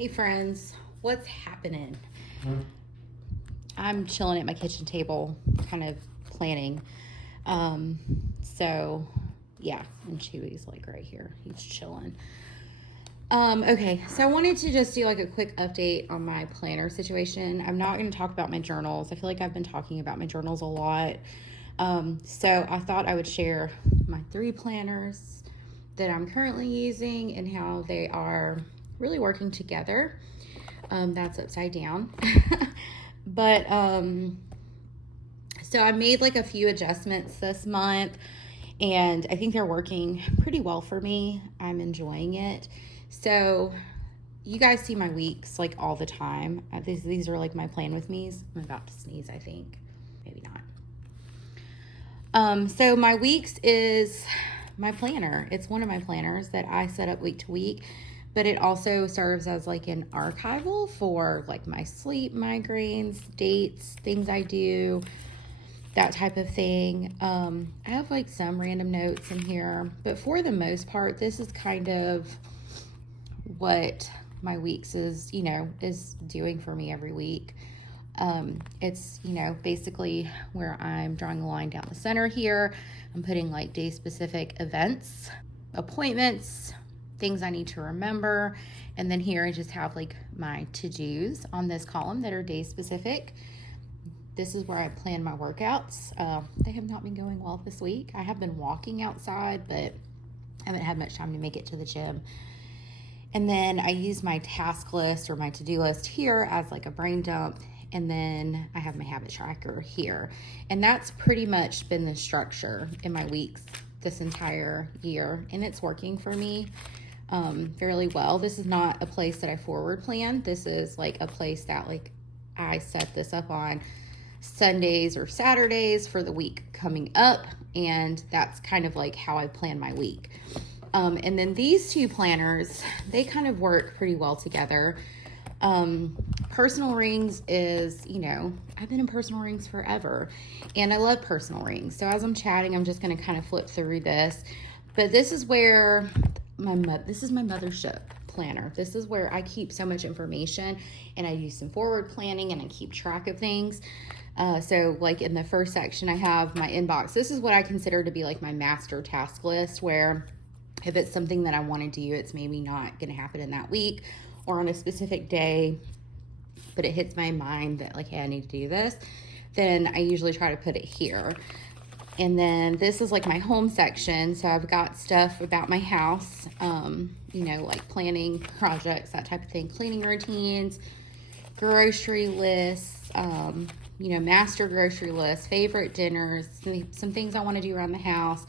Hey friends, what's happening? I'm chilling at my kitchen table, kind of planning. So yeah, and Chewy's like right here. He's chilling. Okay, so I wanted to just do like a quick update on my planner situation. I'm not going to talk about my journals. I feel like I've been talking about my journals a lot. So I thought I would share my 3 planners that I'm currently using and how they are really working together. That's upside down. But so I made like a few adjustments this month and I think they're working pretty well for me. I'm enjoying it. So you guys see my weeks like all the time. These are like my plan with me's. I'm about to sneeze, I think. Maybe not. So my weeks is my planner. It's one of my planners that I set up week to week, but it also serves as like an archival for like my sleep, migraines, dates, things I do, that type of thing. I have like some random notes in here, but for the most part, this is kind of what my weeks is doing for me every week. It's, basically where I'm drawing a line down the center here. I'm putting like day specific events, appointments, things I need to remember. And then here I just have like my to-dos on this column that are day specific. This is where I plan my workouts. They have not been going well this week. I have been walking outside, but I haven't had much time to make it to the gym. And then I use my task list or my to-do list here as like a brain dump. And then I have my habit tracker here. And that's pretty much been the structure in my weeks this entire year. And it's working for me fairly well. This is not a place that I forward plan. This is like a place that like I set this up on Sundays or Saturdays for the week coming up. And that's kind of like how I plan my week. And then these 2 planners, they kind of work pretty well together. Personal rings is, I've been in personal rings forever and I love personal rings. So as I'm chatting, I'm just going to kind of flip through this, but this is where this is my mothership planner. This is where I keep so much information and I do some forward planning and I keep track of things. So like in the first section, I have my inbox. This is what I consider to be like my master task list, where if it's something that I want to do, it's maybe not going to happen in that week or on a specific day, but it hits my mind that like, hey, I need to do this, then I usually try to put it here. And then this is like my home section. So I've got stuff about my house, like planning projects, that type of thing, cleaning routines, grocery lists, master grocery lists, favorite dinners, some things I want to do around the house.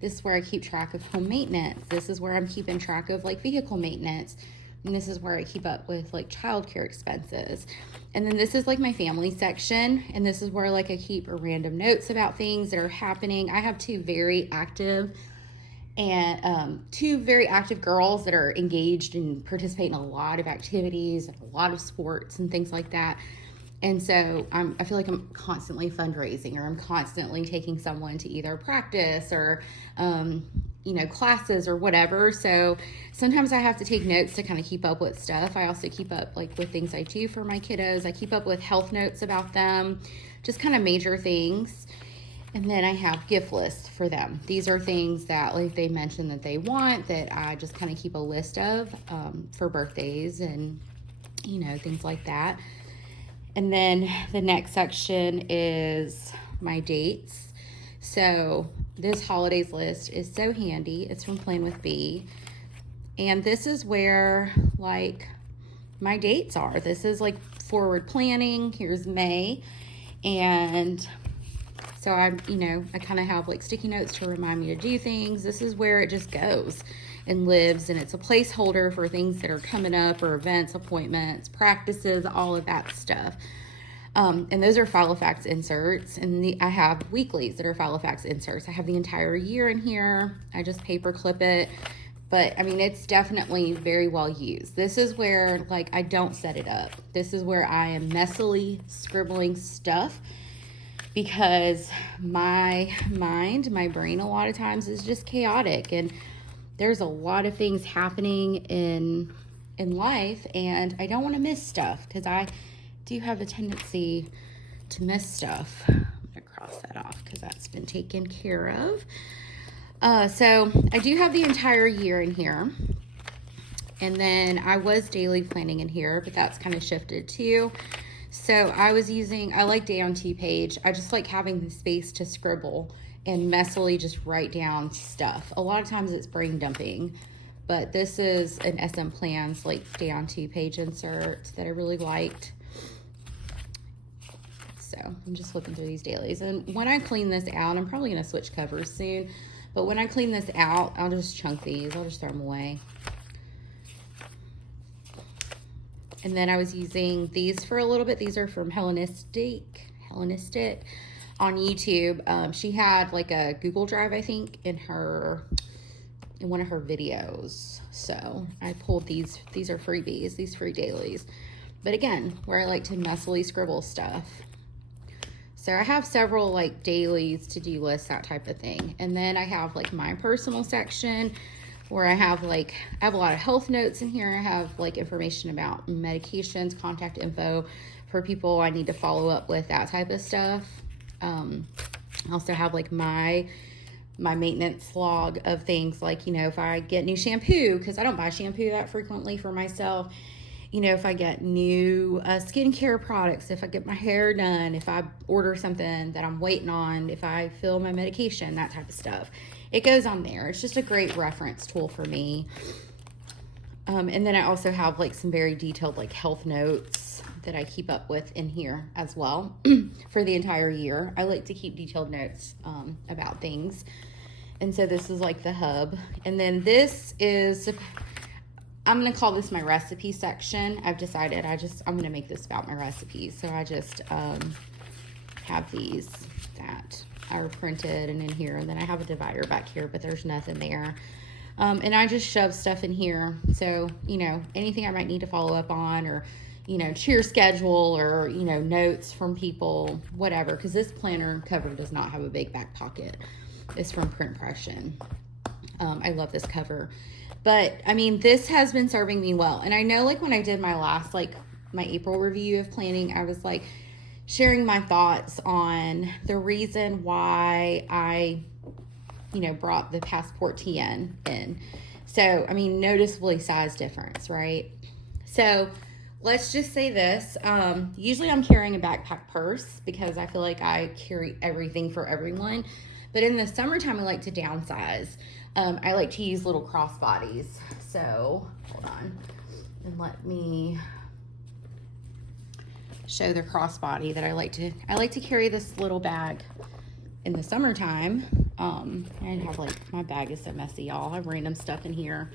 This is where I keep track of home maintenance. This is where I'm keeping track of like vehicle maintenance. And this is where I keep up with like childcare expenses. And then this is like my family section. And this is where like I keep random notes about things that are happening. I have 2 very active girls that are engaged and participate in a lot of activities, and a lot of sports and things like that. And so I feel like I'm constantly fundraising, or I'm constantly taking someone to either practice or, classes or whatever. So sometimes I have to take notes to kind of keep up with stuff. I also keep up like with things I do for my kiddos. I keep up with health notes about them, just kind of major things. And then I have gift lists for them. These are things that like they mention that they want, that I just kind of keep a list of for birthdays and, things like that. And then the next section is my dates. So this holidays list is so handy. It's from Plan with B. And this is where like my dates are. This is like forward planning. Here's May. And so I kind of have like sticky notes to remind me to do things. This is where it just goes and lives, and it's a placeholder for things that are coming up, or events, appointments, practices, all of that stuff. And those are Filofax inserts, and I have weeklies that are Filofax inserts. I have the entire year in here. I just paper clip it, but I mean, it's definitely very well used. This is where like I don't set it up. This is where I am messily scribbling stuff, because my mind, my brain a lot of times is just chaotic, and there's a lot of things happening in in life, and I don't want to miss stuff because I do have a tendency to miss stuff. I'm gonna cross that off because that's been taken care of. So I do have the entire year in here, and then I was daily planning in here, but that's kind of shifted too. So I like day on 2 page. I just like having the space to scribble and messily just write down stuff. A lot of times it's brain dumping, but this is an SM Plans like day on 2 page insert that I really liked. So I'm just looking through these dailies, and when I clean this out, I'm probably gonna switch covers soon, but when I clean this out, I'll just chunk these. I'll just throw them away. And then I was using these for a little bit. These are from Hellenistic on YouTube. She had like a Google Drive, I think, in one of her videos. So I pulled these. These are freebies, these free dailies. But again, where I like to messily scribble stuff. So I have several like dailies, to-do lists, that type of thing. And then I have like my personal section where I have a lot of health notes in here. I have like information about medications, contact info for people I need to follow up with, that type of stuff. I also have like my maintenance log of things like, if I get new shampoo, because I don't buy shampoo that frequently for myself. If I get new skincare products, if I get my hair done, if I order something that I'm waiting on, if I fill my medication, that type of stuff. It goes on there. It's just a great reference tool for me. And then I also have like some very detailed like health notes that I keep up with in here as well for the entire year. I like to keep detailed notes about things. And so this is like the hub. And then this is, I'm going to call this my recipe section. I've decided I'm going to make this about my recipes. So I just have these that are printed and in here. And then I have a divider back here, but there's nothing there. And I just shove stuff in here. So, anything I might need to follow up on, or, cheer schedule, or, notes from people, whatever. Because this planner cover does not have a big back pocket. It's from Print Impression. I love this cover. But, this has been serving me well. And I know, like, when I did my last, my April review of planning, I was, sharing my thoughts on the reason why I, brought the Passport TN in. So, noticeably size difference, right? So, let's just say this. Usually I'm carrying a backpack purse because I feel like I carry everything for everyone. But in the summertime, I like to downsize. I like to use little crossbodies. So, hold on. And let me show the crossbody that I like to carry this little bag in the summertime. I have my bag is so messy, y'all. I have random stuff in here.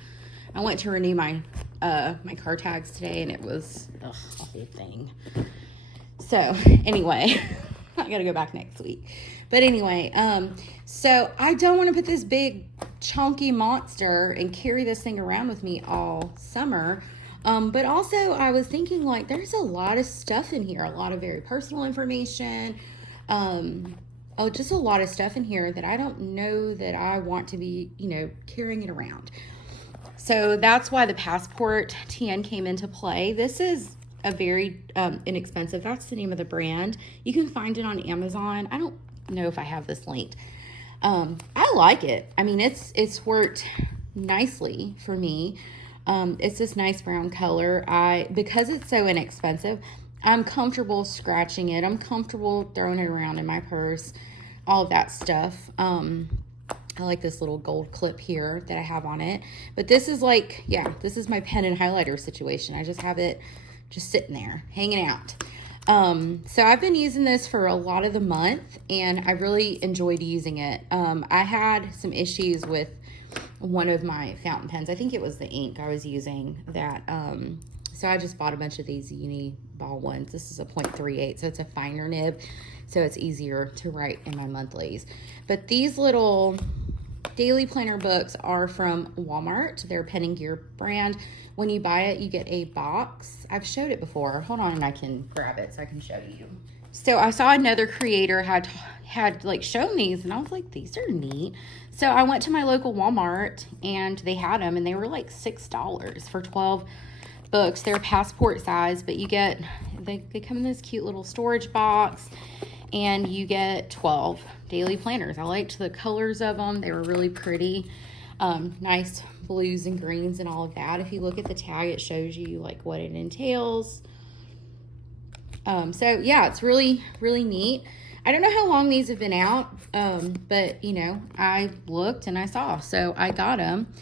I went to renew my my car tags today, and it was a whole thing. So anyway, I gotta go back next week. But anyway, so I don't want to put this big chunky monster and carry this thing around with me all summer. But also I was thinking there's a lot of stuff in here, a lot of very personal information. Just a lot of stuff in here that I don't know that I want to be, carrying it around. So that's why the Passport TN came into play. This is a very inexpensive, that's the name of the brand. You can find it on Amazon. I don't know if I have this linked. I like it. It's worked nicely for me. It's this nice brown color. Because it's so inexpensive, I'm comfortable scratching it. I'm comfortable throwing it around in my purse, all of that stuff. I like this little gold clip here that I have on it. But this is this is my pen and highlighter situation. I just have it just sitting there, hanging out. So I've been using this for a lot of the month, and I really enjoyed using it. I had some issues with one of my fountain pens. I think it was the ink I was using that. So I just bought a bunch of these uni ball ones. This is a 0.38, so it's a finer nib, so it's easier to write in my monthlies. But these little daily planner books are from Walmart. They're Pen and Gear brand. When you buy it, you get a box. I've showed it before. Hold on, and I can grab it so I can show you. So I saw another creator had shown these, and I was like, these are neat. So I went to my local Walmart, and they had them, and they were $6 for 12 books. They're passport size, but you get, they come in this cute little storage box, and you get 12 daily planners. I liked the colors of them. They were really pretty. Nice blues and greens and all of that. If you look at the tag, it shows you like what it entails. So yeah, it's really, really neat. I don't know how long these have been out, but you know, I looked and I saw, so I got them.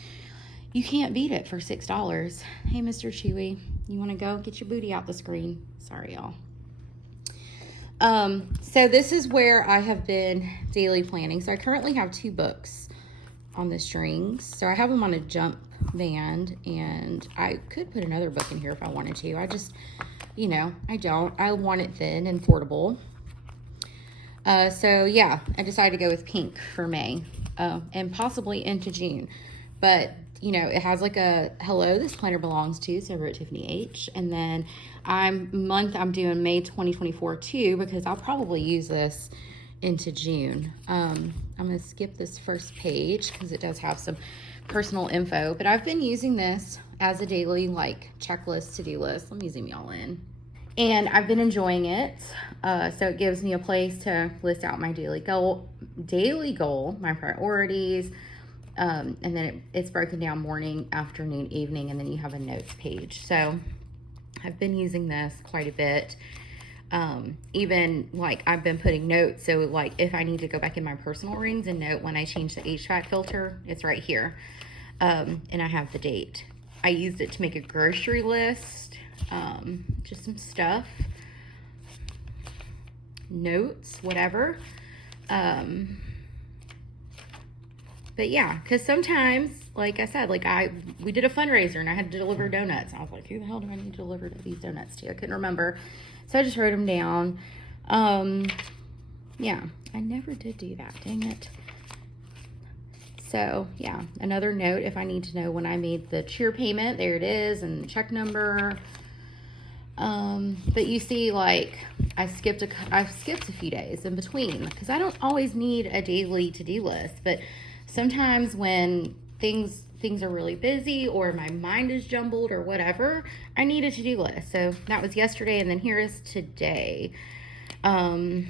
You can't beat it for $6. Hey, Mr. Chewy, you want to go? Get your booty out the screen. Sorry, y'all. So this is where I have been daily planning. So I currently have 2 books on the strings. So I have them on a jump band, and I could put another book in here if I wanted to. I just, you know, I don't. I want it thin and portable. So yeah, I decided to go with pink for May, and possibly into June. But you know, it has like a hello, this planner belongs to, so over at Tiffany H. And then I'm doing May 2024 too, because I'll probably use this into June. I'm gonna skip this first page because it does have some personal info, but I've been using this as a daily like checklist, to-do list. Let me zoom y'all in. And I've been enjoying it. So it gives me a place to list out my daily goal, my priorities. And then it's broken down morning, afternoon, evening, and then you have a notes page. So I've been using this quite a bit. Even like I've been putting notes. So like if I need to go back in my personal rings and note when I change the HVAC filter, it's right here. And I have the date. I used it to make a grocery list, just some stuff, notes, whatever. But yeah, because sometimes, like I said, we did a fundraiser and I had to deliver donuts. I was like, who the hell do I need to deliver these donuts to? I couldn't remember. So I just wrote them down. Yeah, I never did do that. Dang it. So yeah, another note if I need to know when I made the cheer payment. There it is, and the check number. But you see, like I've skipped a few days in between because I don't always need a daily to-do list, but sometimes when things are really busy or my mind is jumbled or whatever, I need a to-do list. So that was yesterday, and then here is today. I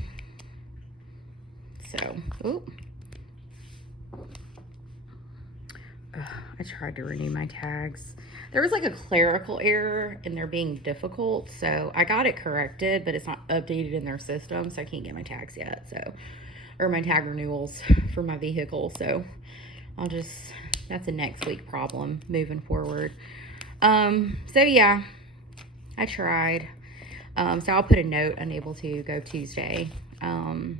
tried to renew my tags. There was like a clerical error and they're being difficult, so I got it corrected, but it's not updated in their system, so I can't get my tags yet. So, or my tag renewals for my vehicle. So that's a next week problem moving forward. So yeah, I tried. So I'll put a note, unable to go Tuesday. And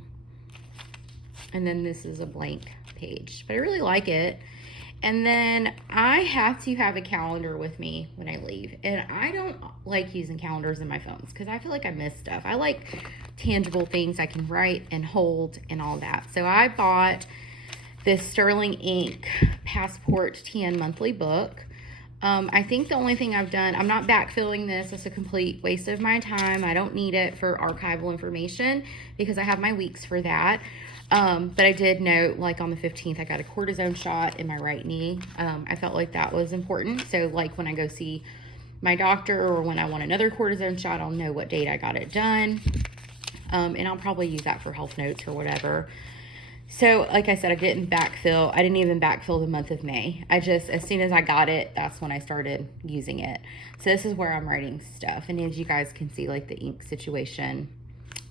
then this is a blank page, but I really like it. And then I have to have a calendar with me when I leave. And I don't like using calendars in my phones because I feel like I miss stuff. I like tangible things I can write and hold and all that. So I bought this Sterling Ink Passport 10 monthly book. I think the only thing I've done, I'm not backfilling this. It's a complete waste of my time. I don't need it for archival information because I have my weeks for that. But I did note, like on the 15th, I got a cortisone shot in my right knee. I felt like that was important. So like when I go see my doctor or when I want another cortisone shot, I'll know what date I got it done. And I'll probably use that for health notes or whatever. So like I said, I didn't even backfill the month of May. As soon as I got it, that's when I started using it. So this is where I'm writing stuff. And as you guys can see, like the ink situation,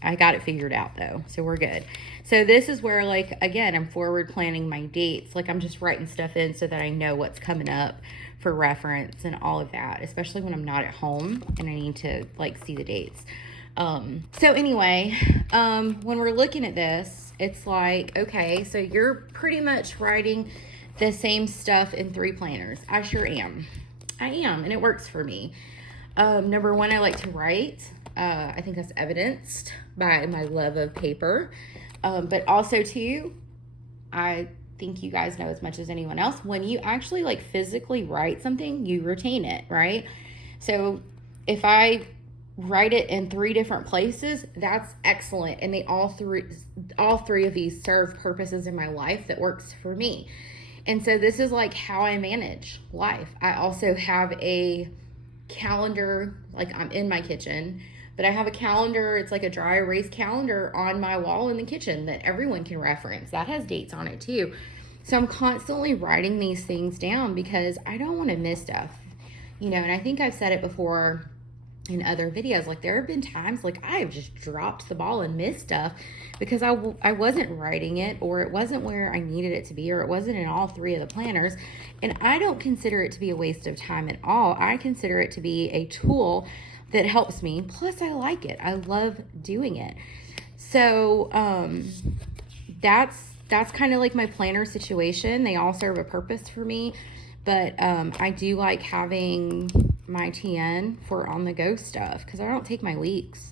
I got it figured out though, so we're good. So this is where, like, again, I'm forward planning my dates. Like I'm just writing stuff in so that I know what's coming up for reference and all of that, especially when I'm not at home and I need to like see the dates. So anyway, when we're looking at this, it's like, okay, so you're pretty much writing the same stuff in 3 planners. I sure am. I am, and it works for me. Number 1, I like to write. I think that's evidenced by my love of paper. But also too, I think you guys know as much as anyone else, when you actually like physically write something, you retain it, right? So if I write it in 3 different places, that's excellent. And all three of these serve purposes in my life that works for me. And so this is like how I manage life. I also have a calendar, like I'm in my kitchen, but I have a calendar. It's like a dry erase calendar on my wall in the kitchen that everyone can reference. That has dates on it too. So I'm constantly writing these things down because I don't want to miss stuff, you know. And I think I've said it before in other videos, like there have been times like I have just dropped the ball and missed stuff because I wasn't writing it, or it wasn't where I needed it to be, or it wasn't in all three of the planners. And I don't consider it to be a waste of time at all. I consider it to be a tool that helps me. Plus I like it. I love doing it. So that's kind of like my planner situation. They all serve a purpose for me, but I do like having my TN for on-the-go stuff because I don't take my weeks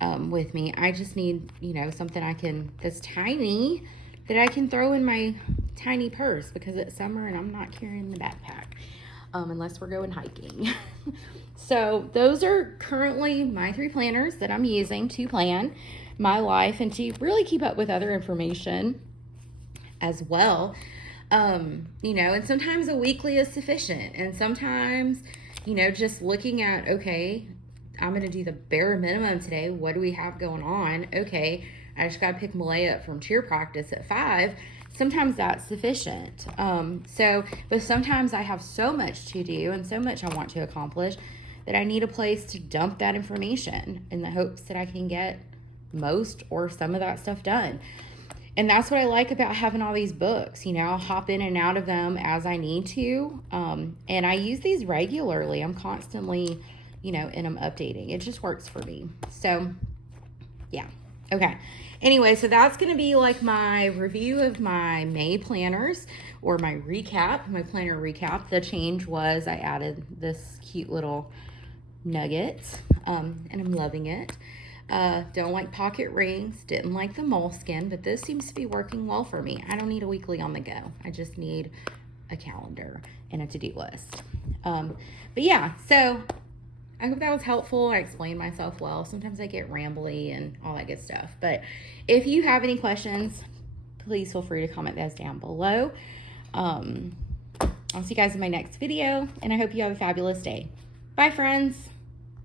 with me. I just need, you know, something that's tiny that I can throw in my tiny purse because it's summer and I'm not carrying the backpack unless we're going hiking. So those are currently my 3 planners that I'm using to plan my life and to really keep up with other information as well. You know, and sometimes a weekly is sufficient, and sometimes, you know, just looking at, okay, I'm going to do the bare minimum today. What do we have going on? Okay, I just got to pick Malaya up from cheer practice at 5. Sometimes that's sufficient. But sometimes I have so much to do and so much I want to accomplish that I need a place to dump that information in the hopes that I can get most or some of that stuff done. And that's what I like about having all these books. You know, I'll hop in and out of them as I need to. And I use these regularly. I'm constantly, you know, in them updating. It just works for me. So, yeah. Okay. Anyway, so that's going to be like my review of my May planners, or my recap, my planner recap. The change was I added this cute little nugget, and I'm loving it. Don't like pocket rings, didn't like the moleskin, but this seems to be working well for me. I don't need a weekly on the go. I just need a calendar and a to-do list. But yeah, so I hope that was helpful. I explained myself well. Sometimes I get rambly and all that good stuff. But if you have any questions, please feel free to comment those down below. I'll see you guys in my next video, and I hope you have a fabulous day. Bye, friends.